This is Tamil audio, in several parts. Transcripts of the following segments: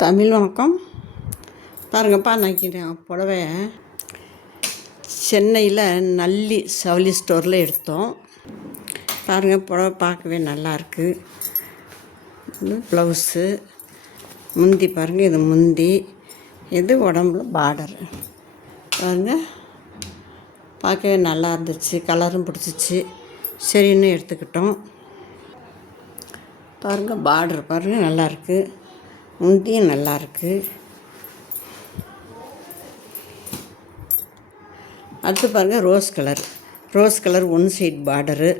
தமிழ் வணக்கம். பாருங்கப்பா நான் புடவைய. சென்னையில் நல்லி சவுளி ஸ்டோரில் எடுத்தோம். பாருங்கள் புடவை பார்க்கவே நல்லாயிருக்கு ப்ளவுஸு முந்தி பாருங்கள் இது முந்தி. இது உடம்புல பார்டர் பாருங்கள் பார்க்கவே நல்லா இருந்துச்சு கலரும் பிடிச்சிச்சு. சரின்னு எடுத்துக்கிட்டோம். பாருங்கள் பார்டர் பாருங்கள் நல்லாயிருக்கு முந்தியும் நல்லாயிருக்கு அடுத்து பாருங்கள் rose colour. Rose colour one side border.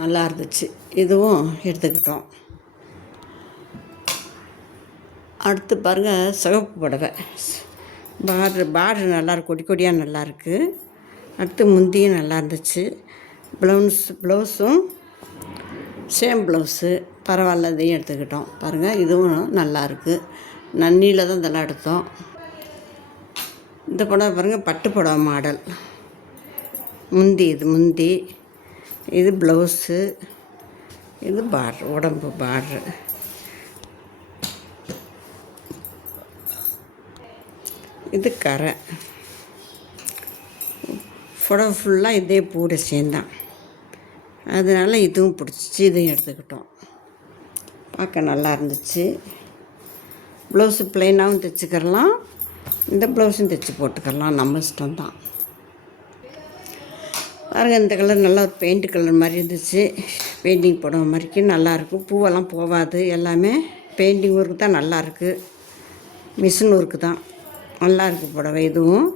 நல்லா இருந்துச்சு இதுவும் எடுத்துக்கிட்டோம். அடுத்து பாருங்கள் சிவப்பு புடவை. பார்டர் பார்டர் நல்லா கொடி கொடியாக நல்லாயிருக்கு அடுத்து முந்தியும் நல்லா இருந்துச்சு ப்ளவுஸ் ப்ளவுஸும் சேம் ப்ளவுஸு பரவாயில்ல இதையும் எடுத்துக்கிட்டோம். பாருங்கள் இதுவும் நல்லாயிருக்கு. நன்னியில் தான் இதெல்லாம் எடுத்தோம். இந்த புடவை பாருங்கள் பட்டு புடவை மாடல். முந்தி இது முந்தி. இது ப்ளவுஸு. இது பார்ட்ரு உடம்பு பார்ட்ரு. இது கரை. புடவை ஃபுல்லாக இதே பூட சேர்ந்தான் அதனால் இதுவும் பிடிச்சி இதையும் எடுத்துக்கிட்டோம். பார்க்க நல்லா இருந்துச்சு. ப்ளவுஸு ப்ளைனாகவும் தைச்சிக்கிறலாம் இந்த ப்ளவுஸும் தைச்சி போட்டுக்கலாம் நம்ம இஷ்டம் தான் பாருங்கள் இந்த கலர் நல்லா ஒரு பெயிண்ட் கலர் மாதிரி இருந்துச்சு. பெயிண்டிங் போடுற மாதிரிக்கு நல்லாயிருக்கும் பூவெல்லாம் போகாது. எல்லாமே பெயிண்டிங் ஒர்க்கு தான் நல்லாயிருக்கு மிஷின் ஒர்க்கு தான். நல்லாயிருக்கு புடவை இதுவும்.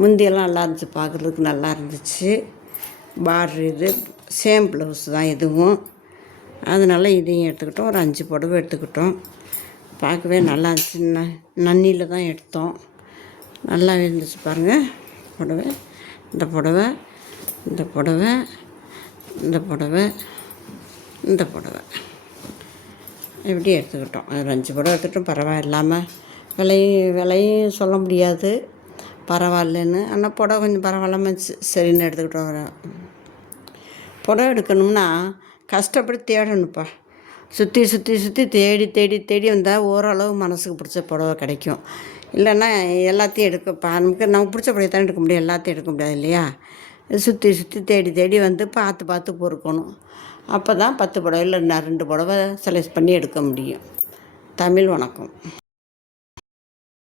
முந்தியெல்லாம் நல்லா இருந்துச்சு. பார்க்குறதுக்கு நல்லா இருந்துச்சு. பார்டர் இது சேம் ப்ளவுஸ் தான் இதுவும். அதனால் இதையும் எடுத்துக்கிட்டோம். ஒரு அஞ்சு புடவை எடுத்துக்கிட்டோம். பார்க்கவே நல்லா இருந்துச்சு. ந நன்னியில் தான் எடுத்தோம். நல்லா இருந்துச்சு பாருங்கள் புடவை. இந்த புடவை இந்த புடவை இந்த புடவை இந்த புடவை. இப்படி எடுத்துக்கிட்டோம். ஒரு அஞ்சு புடவை எடுத்துக்கிட்டோம். பரவாயில்லாமல் விலையும் விலையும் சொல்ல முடியாது. பரவாயில்லன்னு. ஆனால் புடவை கொஞ்சம் பரவாயில்லாமல் சரின்னு எடுத்துக்கிட்டோம். புடவை எடுக்கணும்னா கஷ்டப்பட்டு தேடணும்ப்பா. சுற்றி சுற்றி சுற்றி தேடி தேடி தேடி வந்தால் ஓரளவு மனசுக்கு பிடிச்ச புடவை கிடைக்கும். இல்லைன்னா எல்லாத்தையும் எடுக்கப்பா நமக்கு நமக்கு பிடிச்ச புடவை தான் எடுக்க முடியும். எல்லாத்தையும் எடுக்க முடியாது இல்லையா? சுற்றி சுற்றி தேடி தேடி வந்து பார்த்து பார்த்து பொறுக்கணும். அப்போ தான் பத்து புடவை இல்லை ரெண்டு புடவை செலக்ட் பண்ணி எடுக்க முடியும். தமிழ் வணக்கம்.